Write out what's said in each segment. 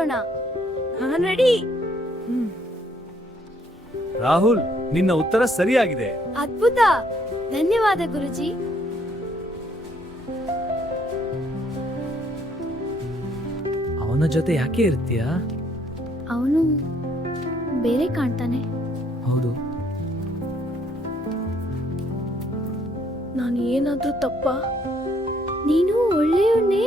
ಮಾಡೋಣ. ನಾನ್ ರೆಡಿ. ರಾಹುಲ್, ನಿನ್ನ ಉತ್ತರ ಸರಿಯಾಗಿದೆ. ಅದ್ಭುತ, ಧನ್ಯವಾದ ಗುರುಜಿ. ಅವನ ಜೊತೆ ಯಾಕೆ ಇರ್ತೀಯಾ? ಅವನು ಬೇರೆ ಕಾಣ್ತಾನೆ. ಹೌದು. ನಾನು ಏನಾದ್ರೂ ತಪ್ಪ? ನೀನು ಒಳ್ಳೆಯವನೇ.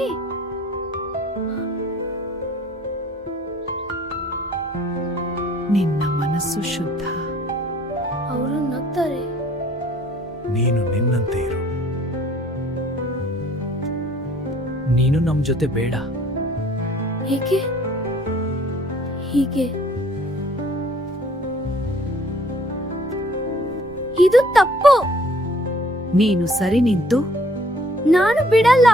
ನಿನ್ನ ಮನಸ್ಸು ಶುದ್ಧ. ಅವರು ನಗ್ತಾರೆ. ನೀನು ನಿನ್ನಂತೆ ಇರು. ನೀನು ನಮ್ ಜೊತೆ ಬೇಡ. ಹೇಗೆ? ಹೀಗೆ ಇದು ತಪ್ಪು. ನೀನು ಸರಿ ನಿಂತು ನಾನು ಬಿಡಲ್ಲ.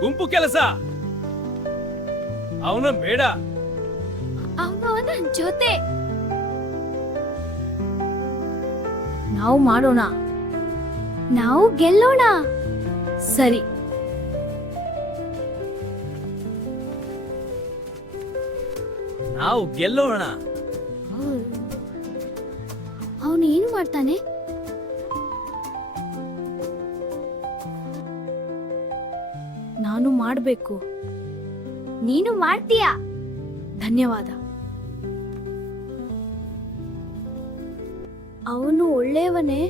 ಗುಂಪು ಕೆಲಸ ಅವನ ಬೇಡ. ಅವನ ಜೊತೆ ನಾವು ಮಾಡೋಣ. ನಾವು ಗೆಲ್ಲೋಣ. ಸರಿ. ನಾವು ಗೆಲ್ಲೋಣ. ಅವನು ಏನು ಮಾಡ್ತಾನೆ? ನಾನು ಮಾಡಬೇಕು. ನೀನು ಮಾಡ್ತೀಯಾ? ಧನ್ಯವಾದ. ಅವನು ಒಳ್ಳೆಯವನೇ.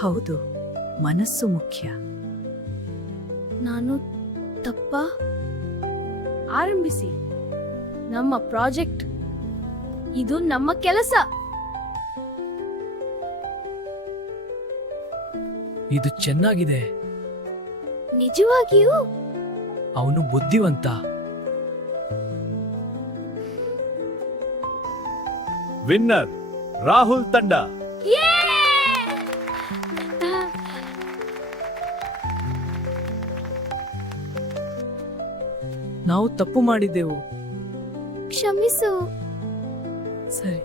ಹೌದು, ಮನಸ್ಸು ಮುಖ್ಯ. ನಾನು ತಪ್ಪ? ಆರಂಭಿಸಿ. ನಮ್ಮ ಪ್ರಾಜೆಕ್ಟ್ ಇದು ನಮ್ಮ ಕೆಲಸ. ಇದು ಚೆನ್ನಾಗಿದೆ. ನಿಜವಾಗಿಯೂ ಅವನು ಬುದ್ಧಿವಂತ. ವಿನ್ನರ್ ರಾಹುಲ್ ತಂಡ. ನಾವು ತಪ್ಪು ಮಾಡಿದ್ದೆವು. ಕ್ಷಮಿಸು. ಸರಿ.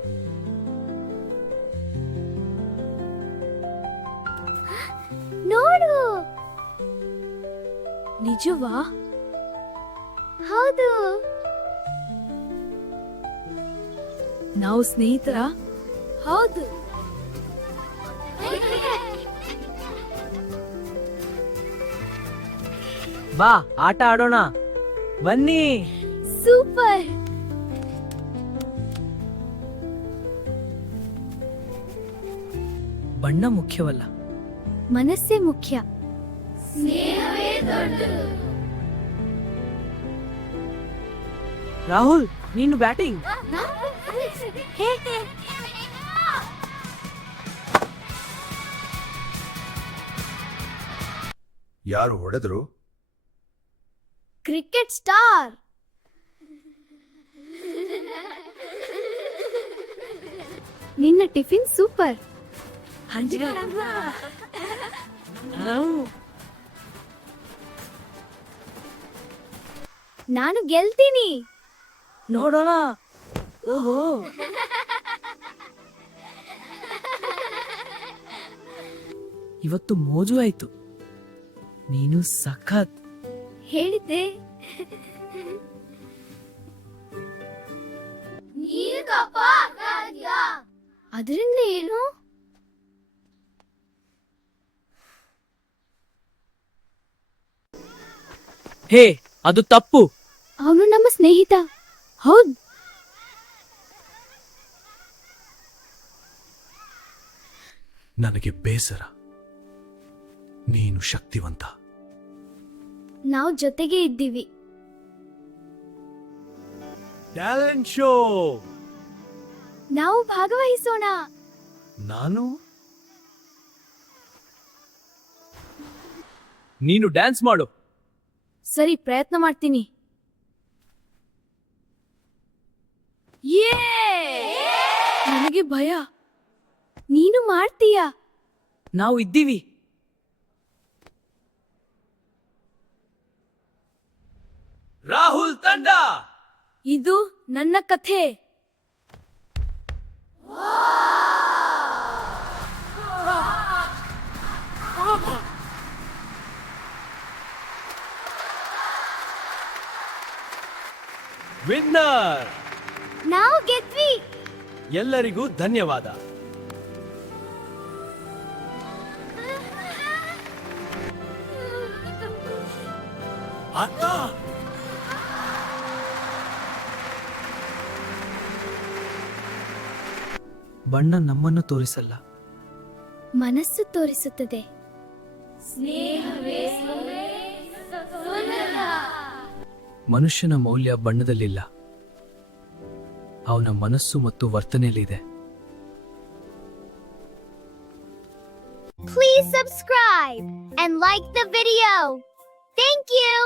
ನೋಡು. ನಿಜವಾ? ಹೌದು. ನಾವು ಸ್ನೇಹಿತರ. ಹೌದು. ಬಾ, ಆಟ ಆಡೋಣ. ಬನ್ನಿ. ಸೂಪರ್. ಬಣ್ಣ ಮುಖ್ಯವಲ್ಲ, ಮನಸ್ಸೇ ಮುಖ್ಯ. ರಾಹುಲ್, ನೀನು ಬ್ಯಾಟಿಂಗ್. ಯಾರು ಹೊಡೆದ್ರು? Cricket star. ನಿನ್ನ ಟಿಫಿನ್ ಸೂಪರ್. ನಾನು ಗೆಲ್ತೀನಿ. ನೋಡೋಣ. ಓಹೋ, ಇವತ್ತು ಮೋಜು ಆಯ್ತು. ನೀನು ಸಖತ್. ಹೇಳಿದ್ದೆ. ಅದರಿಂದ ಏನು? ಹೇ, ಅದು ತಪ್ಪು. ಅವನು ನಮ್ಮ ಸ್ನೇಹಿತ. ಹೌದು. ನನಗೆ ಬೇಸರ. ನೀನು ಶಕ್ತಿವಂತ. ನಾವು ಜೊತೆಗೆ ಇದ್ದೀವಿ. Talent show. ನಾವು ಭಾಗವಹಿಸೋಣ. ನಾನು ನೀನು ಡ್ಯಾನ್ಸ್ ಮಾಡು. ಸರಿ, ಪ್ರಯತ್ನ ಮಾಡ್ತೀನಿ. ನನಗೆ ಭಯ. ನೀನು ಮಾಡ್ತೀಯಾ? ನಾವು ಇದ್ದೀವಿ. ರಾಹುಲ್ ತಂಡ. ಇದು ನನ್ನ ಕಥೆ. ವಿನ್ನರ್. ನಾವು ಗೆದ್ವಿ. ಎಲ್ಲರಿಗೂ ಧನ್ಯವಾದ. ಅಣ್ಣ ಬಣ್ಣ ನಮ್ಮನ್ನು ತೋರಿಸಲ್ಲ, ಮನಸ್ಸು ತೋರಿಸುತ್ತದೆ. ಮನುಷ್ಯನ ಮೌಲ್ಯ ಬಣ್ಣದಲ್ಲಿಲ್ಲ, ಅವನ ಮನಸ್ಸು ಮತ್ತು ವರ್ತನೆಯಲ್ಲಿದೆ. Please subscribe and like the video. Thank you.